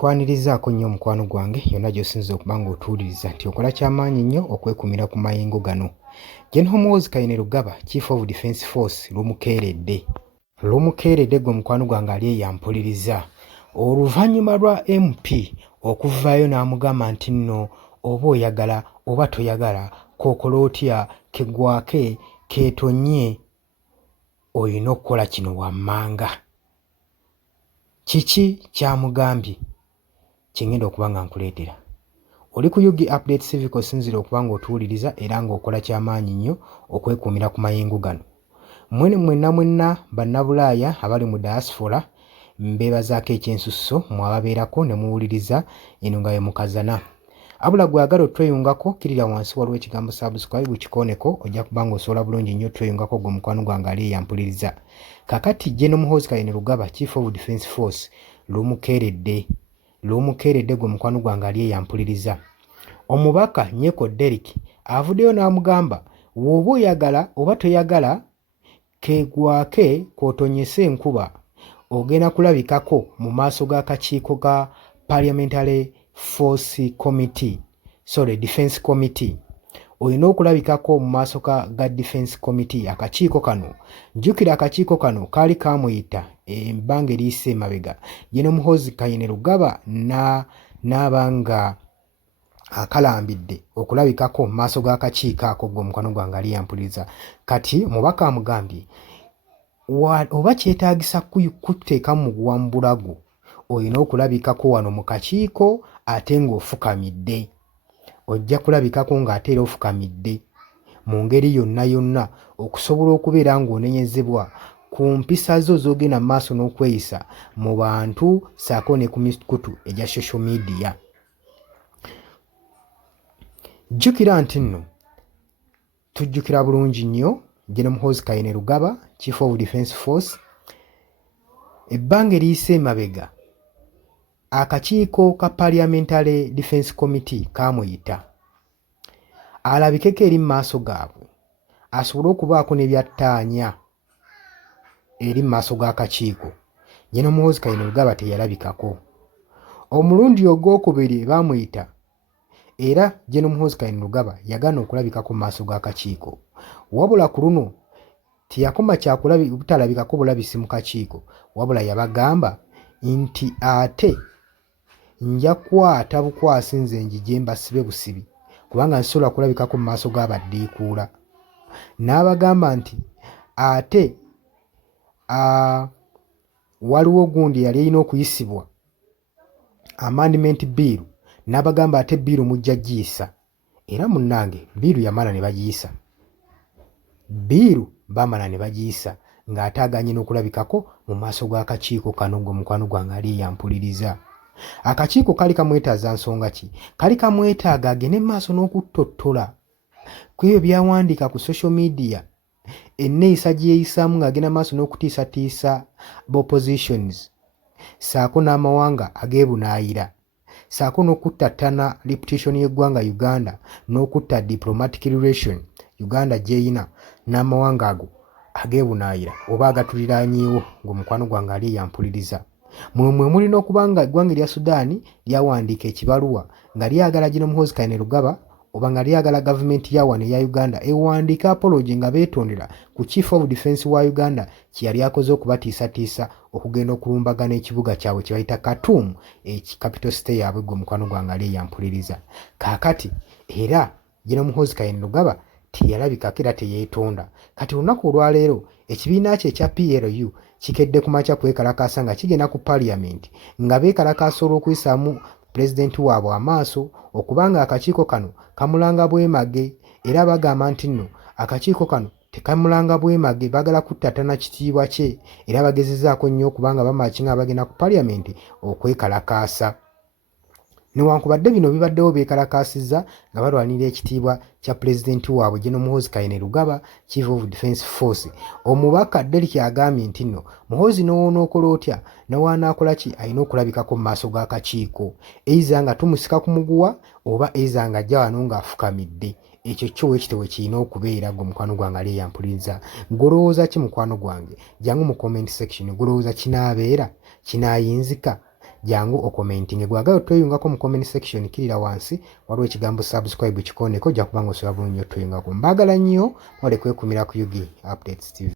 Kwanirizaako nnyo mukwano gwange yonna gy'osinza okuba ng'otuwuliriza nti okola ky'amaanyi nnyo okwekumira ku mayengo gano. General Muhoozi Kainerugaba, Chief of Defence Force, lumukeeredde. Lumukeeredde gwe mukwano gwange ali eyampuliriza. Oluvannyuma lwa MP okuvaayo n'amugamba nti nno oba oyagala oba toyagala kookola otya keggwake keetonye olina okukola kino wammanga. Kiki kyamugambye kye ngenda okuba nga nkuleetera? Oli ku UG Update Civic osinzira okuba ng'otuwuliriza era ng'okola ky'amaanyi nnyo okwekuumira ku mayengo gano. Mwenna bannabulaaya abali mu diaspora mbeebazaako ekyensusso mmwe ababeerako ne muwuliriza eno nga ye mukazana. Abula gwagala otweyungako kirira wansi waliwo ekigambo subscribe kikooneko ojja kuba ng'osobola bulungi nnyo tweyungako gwe mukwano gwange ali eyampuliriza. Kakati General Muhoozi Kainerugaba, Chief of Defence Force, lumukeeredde gwe mukwano gwange ali eyampuliriza. Omubaka Nyeko Derrick avuddeyo n'amugamba w'oba oyagala oba toyagala keegwake kw'otonyesa enkuba ogenda kulabikako mu maaso g'akakiiko ka Parliamentary Force Committee, Defence Committee. Olina okulabikako mu maaso ga Defence Committee. Akakiiko kano, jjukira akakiiko kano kaali kamuyita ebbanga eriyise emabega. General Muhoozi Kainerugaba n'aba nga akalambidde okulabikako mu maaso g'akakiiko ako gwe mukwano gwange ali yampuliriza. Kati omubaka amugambye oba kyetaagisa kuteekamu muguwa mu bulago olina okulabikako wano mu kakiiko ate ng'ofukamidde. Ojja kulabikako ng'ate era ofukamidde mu ngeri yonna okusobola okubeera ng'onenyezebwa ku mpisa zo z'ogenda mu maaso n'okweyisa mu bantu ssaako ne ku mikutu egya social media. Jjukira nti nno tujjukira bulungi nnyo General Muhoozi Kainerugaba, Chief of Defence Force, ebbanga eriyise emabega akakiiko ka Parliamentary Defence Committee kaamuyita alabikeko eri mu maaso gaabwe asobole okubaako ne byattaanya eri mu maaso g'akakiiko. General Muhoozi Kainerugaba teyalabikako. Omulundi ogwokubiri baamuyita era General Muhoozi Kainerugaba yagaana okulabikako mu maaso g'akakiiko. Wabula ku luno teyakoma butalabikako bulabisi mu kakiiko, wabula yabagamba nti ate nja kukwata bukwasi nze njije mbasibe busibi kubanga nsobola kulabikako mu maaso g'abaddiikuula. N'abagamba nti ate waliwo gundi yali erina okuyisibwa amendment bill, n'abagamba ate bill mujja giyisa, era munnange bill yamala ne bagiyisa. Bill bamala ne bagiyisa ng'ate aganye n'okulabikako mu maaso g'akakiiko kano gwe mukwano gwange ali yampuliriza. Akakiiko kali kamwetaaza nsonga ki? Kali kamwetaaga agende mu maaso n'okuttottola ku ebyo byawandiika ku social media, enneeyisa gye yeeyisaamu ng'agenda maaso n'okutiisatiisa oppositions, ssaako n'amawanga ageebunaayira, ssaako n'okuttattana reputation y'eggwanga Uganda n'okutta diplomatic relation Uganda gy'eyina n'amawanga ago ageebunaayira oba agatuliraanyeewo gwe mukwano gwange ali yampuliriza. Muno mwe mulina okuba nga eggwanga erya Sudan lyawandiika ekibaluwa nga lyagala General Muhoozi Kainerugaba oba nga lyagala gavumenti ya wano eya Uganda ewandiika apology nga beetondera ku Chief of Defence wa Uganda kye yali akoze okubatiisatiisa okugenda okulumbagana ekibuga kyabwe kye bayita Khartoum, capital city yaabwe gwe mukwano gwange ali yampuliriza. Kaakati era General Muhoozi Kainerugaba teyalabikako era teyeetonda. Kati olunaku olwaleero ekibiina kye ekya PLU kikedde ku makya kwekalakaasa nga kigenda ku Parliament nga beekalakaasa olw'okuyisaamu pulezidenti waabwe amaaso okubanga akakiiko kano kamulanga bwemage, era bagamba nti nno akakiiko kano tekamulanga bwemage, bagala kuttattana kitiibwa kye era bagezezzaako nnyo okubanga bamaki nga bagenda ku Parliament okwekalakaasa. Newankubadde bino bibaddewo beekalakaasizza nga balwanira ekitiibwa kya pulezidenti waabwe General Muhoozi Kainerugaba, Chief of Defence Force. Omubaka Derrick agambye nti nno Muhoozi n'onookola otya n'wanaakola ki alina okulabikako mu maaso g'akakiiko, eiza nga tumusika ku muguwa oba eiza nga ajja wano ng'afukamidde. Ekyo kyo weekitewe kirina okubeera gwe mukwano gwange ali yampuliriza. Golowooza ki mukwano gwange? Jangu mu comment section golowooza kinaabeera, kinaayinzika? jangu okomentinge. Gwagala otweyungako mu comment section kirira wansi waliwo ekigambo subscribe kikondeko ojja kuba nga osobola bulungi otweyungako. Mbagala nnyo mwale kwekumira ku Yugi Updates TV.